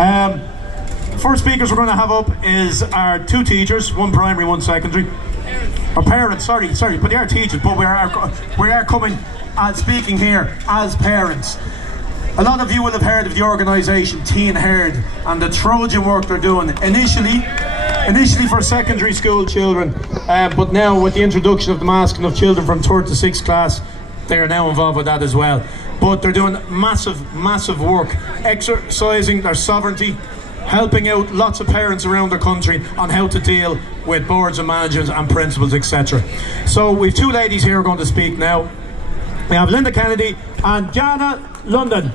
First speakers we're going to have up is our two teachers, one primary, one secondary. Or parents, sorry, but they are teachers, but we are coming and speaking here as parents. A lot of you will have heard of the organisation Teen Herd and the Trojan work they're doing initially for secondary school children, but now with the introduction of the masking of children from 3rd to 6th class, they are now involved with that as well. But they're doing massive work, exercising their sovereignty, helping out lots of parents around the country on how to deal with boards and managers and principals, etc. So we've two ladies here who are going to speak now. We have Linda Kennedy and Jana Lunden.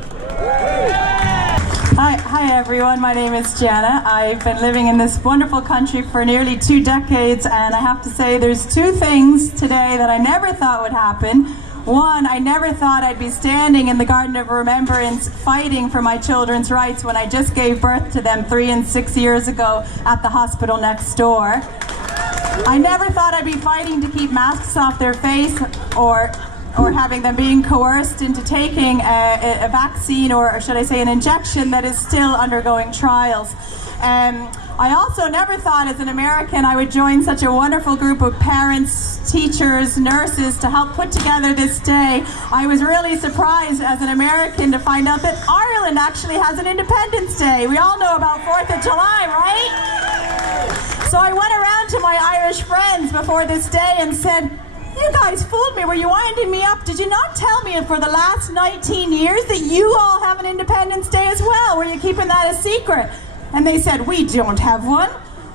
Hi everyone, my name is Jana. I've been living in this wonderful country for nearly 2 decades, and I have to say there's 2 things today that I never thought would happen. One, I never thought I'd be standing in the Garden of Remembrance fighting for my children's rights when I just gave birth to them 3 and 6 years ago at the hospital next door. I never thought I'd be fighting to keep masks off their face or having them being coerced into taking a vaccine, or should I say an injection that is still undergoing trials. I also never thought as an American I would join such a wonderful group of parents, teachers, nurses to help put together this day. I was really surprised as an American to find out that Ireland actually has an Independence Day. We all know about 4th of July, right? So I went around to my Irish friends before this day and said, "You guys fooled me. Were you winding me up? Did you not tell me for the last 19 years that you all have an Independence Day as well? Were you keeping that a secret?" And they said, "We don't have one."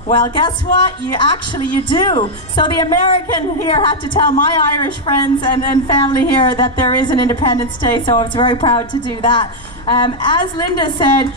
Well, guess what? You do. So the American here had to tell my Irish friends and family here that there is an Independence Day, so I was very proud to do that. As Linda said,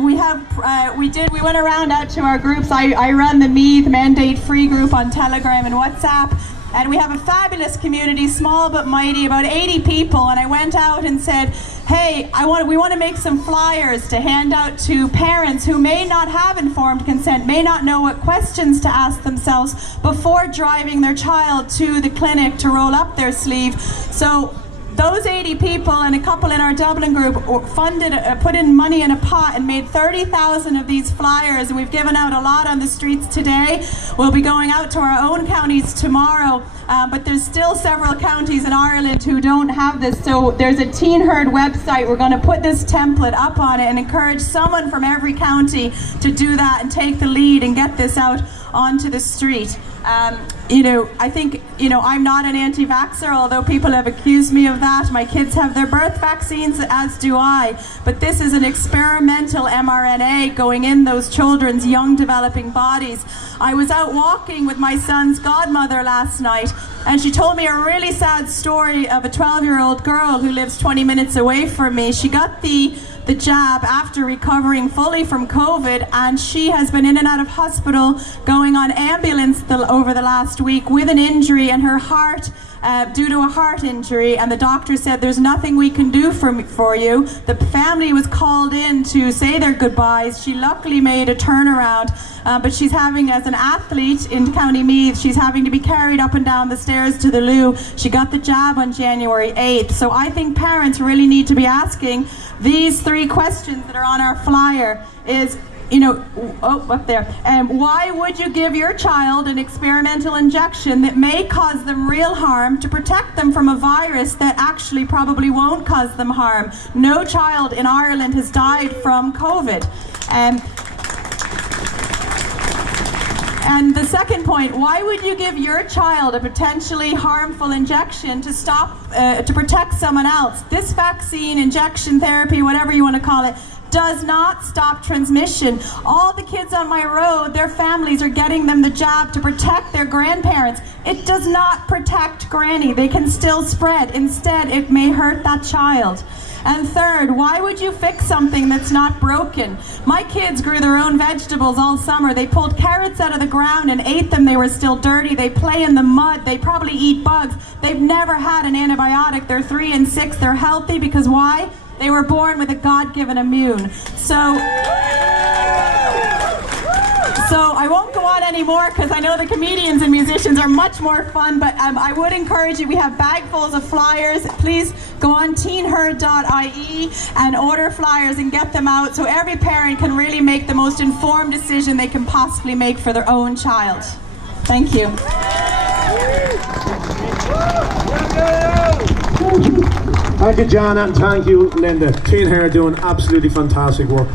we went around out to our groups. I run the Meath Mandate Free group on Telegram and WhatsApp. And we have a fabulous community, small but mighty, about 80 people. And I went out and said, hey, we want to make some flyers to hand out to parents who may not have informed consent, may not know what questions to ask themselves before driving their child to the clinic to roll up their sleeve. So those 80 people and a couple in our Dublin group put in money in a pot and made 30,000 of these flyers, and we've given out a lot on the streets today. We'll be going out to our own counties tomorrow, but there's still several counties in Ireland who don't have this, so there's a Teen Herd website. We're going to put this template up on it and encourage someone from every county to do that and take the lead and get this out onto the street. I think, I'm not an anti-vaxxer, although people have accused me of that. My kids have their birth vaccines, as do I. But this is an experimental mRNA going in those children's young developing bodies. I was out walking with my son's godmother last night, and she told me a really sad story of a 12-year-old girl who lives 20 minutes away from me. She got the jab after recovering fully from COVID, and she has been in and out of hospital, going on ambulance over the last week with an injury in her heart due to a heart injury, and the doctor said there's nothing we can do for you. The family was called in to say their goodbyes. She luckily made a turnaround, but she's having, as an athlete in County Meath, she's having to be carried up and down the stairs to the loo. She got the jab on January 8th. So I think parents really need to be asking these 3 questions that are on our flyer. Is, up there. Why would you give your child an experimental injection that may cause them real harm to protect them from a virus that actually probably won't cause them harm? No child in Ireland has died from COVID. And the second point, why would you give your child a potentially harmful injection to protect someone else? This vaccine, injection therapy, whatever you want to call it, does not stop transmission. All the kids on my road, their families are getting them the jab to protect their grandparents. It does not protect Granny. They can still spread. Instead, it may hurt that child. And third, why would you fix something that's not broken? My kids grew their own vegetables all summer. They pulled carrots out of the ground and ate them. They were still dirty. They play in the mud. They probably eat bugs. They've never had an antibiotic. They're 3 and 6. They're healthy because why? They were born with a God-given immune. So So I won't go on anymore because I know the comedians and musicians are much more fun, but I would encourage you, we have bagfuls of flyers. Please go on teenher.ie and order flyers and get them out so every parent can really make the most informed decision they can possibly make for their own child. Thank you. Thank you, Jana, and thank you, Linda. Teen Hair doing absolutely fantastic work.